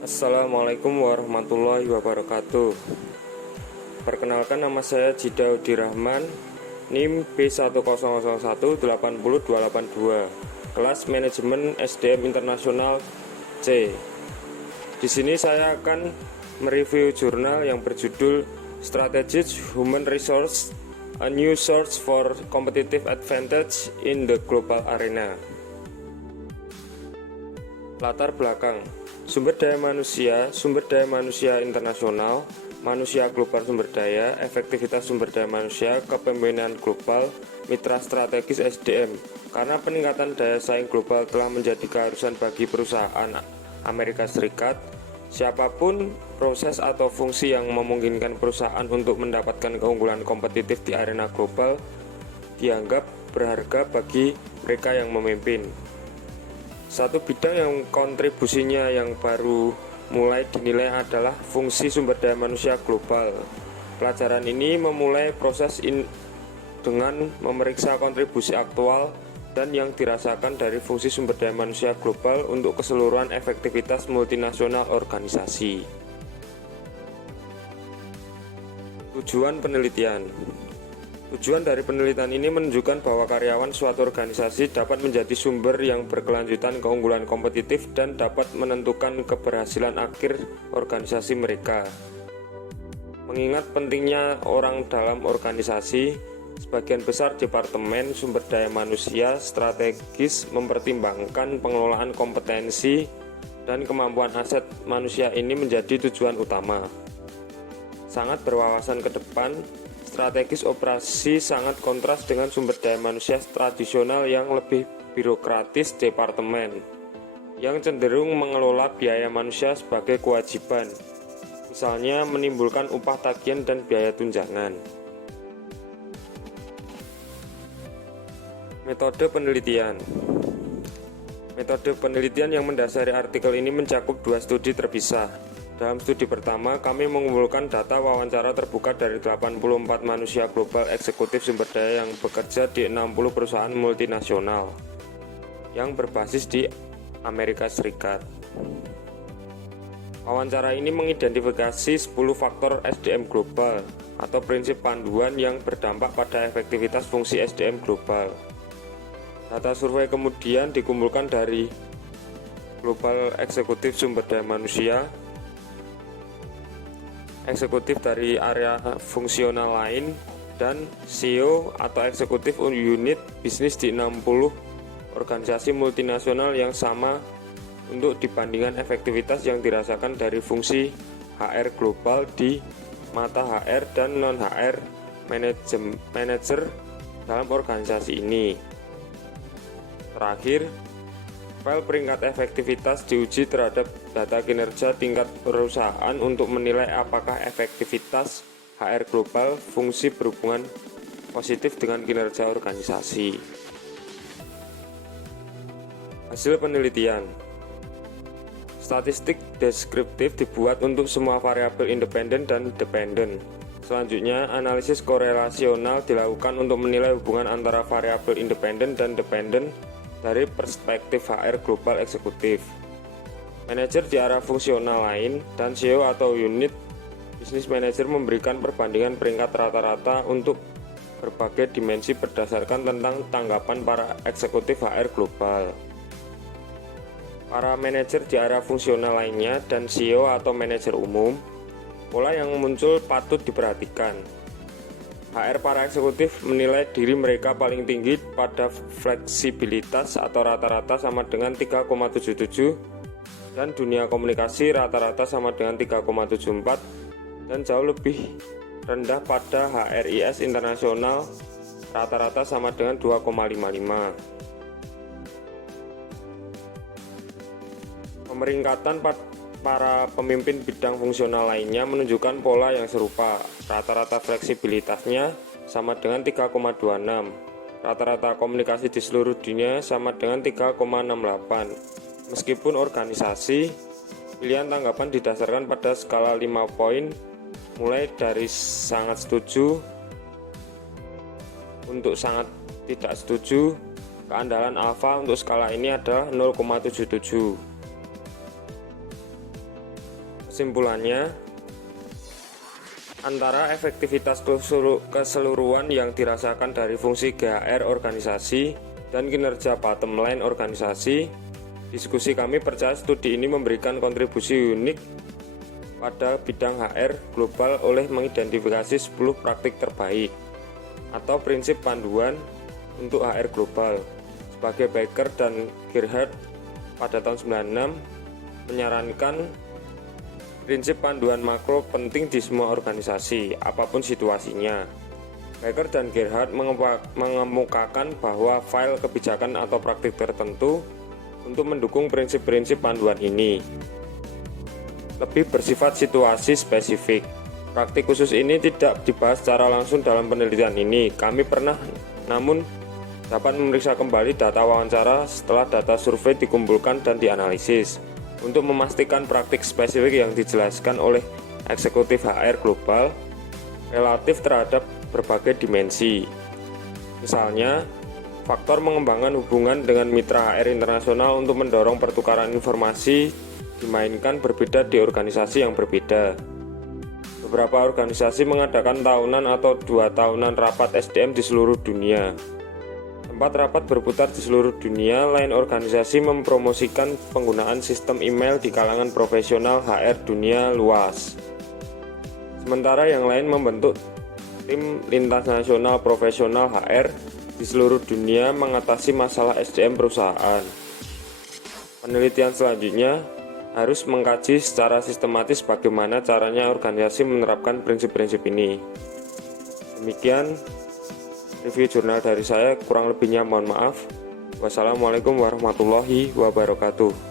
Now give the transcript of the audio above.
Assalamualaikum warahmatullahi wabarakatuh. Perkenalkan, nama saya Jidaudi Rahman, NIM B100180282, kelas Manajemen SDM Internasional C. Di sini saya akan mereview jurnal yang berjudul Strategic Human Resource: A New Source for Competitive Advantage in the Global Arena. Latar belakang: sumber daya manusia internasional, manusia global sumber daya, efektivitas sumber daya manusia, kepemimpinan global, mitra strategis SDM. Karena peningkatan daya saing global telah menjadi keharusan bagi perusahaan Amerika Serikat, siapapun proses atau fungsi yang memungkinkan perusahaan untuk mendapatkan keunggulan kompetitif di arena global dianggap berharga bagi mereka yang memimpin. Satu bidang yang kontribusinya yang baru mulai dinilai adalah fungsi sumber daya manusia global. Pelajaran ini memulai proses dengan memeriksa kontribusi aktual dan yang dirasakan dari fungsi sumber daya manusia global untuk keseluruhan efektivitas multinasional organisasi. Tujuan penelitian. Tujuan dari penelitian ini menunjukkan bahwa karyawan suatu organisasi dapat menjadi sumber yang berkelanjutan keunggulan kompetitif dan dapat menentukan keberhasilan akhir organisasi mereka. Mengingat pentingnya orang dalam organisasi, sebagian besar departemen sumber daya manusia strategis mempertimbangkan pengelolaan kompetensi dan kemampuan aset manusia ini menjadi tujuan utama. Sangat berwawasan ke depan, strategis operasi sangat kontras dengan sumber daya manusia tradisional yang lebih birokratis departemen, yang cenderung mengelola biaya manusia sebagai kewajiban, misalnya menimbulkan upah tagihan dan biaya tunjangan. Metode penelitian. Metode penelitian yang mendasari artikel ini mencakup dua studi terpisah. Dalam studi pertama, kami mengumpulkan data wawancara terbuka dari 84 manusia global eksekutif sumber daya yang bekerja di 60 perusahaan multinasional yang berbasis di Amerika Serikat. Wawancara ini mengidentifikasi 10 faktor SDM global atau prinsip panduan yang berdampak pada efektivitas fungsi SDM global. Data survei kemudian dikumpulkan dari Global Eksekutif Sumber Daya Manusia, eksekutif dari area fungsional lain, dan CEO atau eksekutif unit bisnis di 60 organisasi multinasional yang sama untuk dibandingkan efektivitas yang dirasakan dari fungsi HR global di mata HR dan non-HR manager dalam organisasi ini. Terakhir, file peringkat efektivitas diuji terhadap data kinerja tingkat perusahaan untuk menilai apakah efektivitas HR global fungsi berhubungan positif dengan kinerja organisasi. Hasil penelitian. Statistik deskriptif dibuat untuk semua variabel independen dan dependen. Selanjutnya, analisis korelasional dilakukan untuk menilai hubungan antara variabel independen dan dependen dari perspektif HR global eksekutif. Manajer di area fungsional lain dan CEO atau unit bisnis manajer memberikan perbandingan peringkat rata-rata untuk berbagai dimensi berdasarkan tentang tanggapan para eksekutif HR global. Para manajer di area fungsional lainnya dan CEO atau manajer umum, pola yang muncul patut diperhatikan. HR para eksekutif menilai diri mereka paling tinggi pada fleksibilitas atau rata-rata sama dengan 3,77, dan dunia komunikasi rata-rata sama dengan 3,74, dan jauh lebih rendah pada HRIS internasional rata-rata sama dengan 2,55. Pemeringkatan para pemimpin bidang fungsional lainnya menunjukkan pola yang serupa. Rata-rata fleksibilitasnya sama dengan 3,26. Rata-rata komunikasi di seluruh dunia sama dengan 3,68. Meskipun organisasi, pilihan tanggapan didasarkan pada skala 5 poin, mulai dari sangat setuju untuk sangat tidak setuju. Keandalan alfa untuk skala ini adalah 0,77. Kesimpulannya, antara efektivitas keseluruhan yang dirasakan dari fungsi GHR organisasi dan kinerja bottom line organisasi, diskusi kami percaya studi ini memberikan kontribusi unik pada bidang HR global oleh mengidentifikasi 10 praktik terbaik atau prinsip panduan untuk HR global. Sebagai Baker dan Gerhardt pada tahun 96 menyarankan prinsip panduan makro penting di semua organisasi, apapun situasinya. Baker dan Gerhardt mengemukakan bahwa file kebijakan atau praktik tertentu untuk mendukung prinsip-prinsip panduan ini lebih bersifat situasi spesifik. Praktik khusus ini tidak dibahas secara langsung dalam penelitian ini. Kami pernah, namun dapat memeriksa kembali data wawancara setelah data survei dikumpulkan dan dianalisis untuk memastikan praktik spesifik yang dijelaskan oleh eksekutif HR global relatif terhadap berbagai dimensi. Misalnya, faktor mengembangkan hubungan dengan mitra HR internasional untuk mendorong pertukaran informasi dimainkan berbeda di organisasi yang berbeda. Beberapa organisasi mengadakan tahunan atau 2 tahunan rapat SDM di seluruh dunia. Tempat rapat berputar di seluruh dunia, lain organisasi mempromosikan penggunaan sistem email di kalangan profesional HR dunia luas. Sementara yang lain membentuk tim lintas nasional profesional HR di seluruh dunia mengatasi masalah SDM perusahaan. Penelitian selanjutnya harus mengkaji secara sistematis bagaimana caranya organisasi menerapkan prinsip-prinsip ini. Demikian review jurnal dari saya, kurang lebihnya mohon maaf. Wassalamualaikum warahmatullahi wabarakatuh.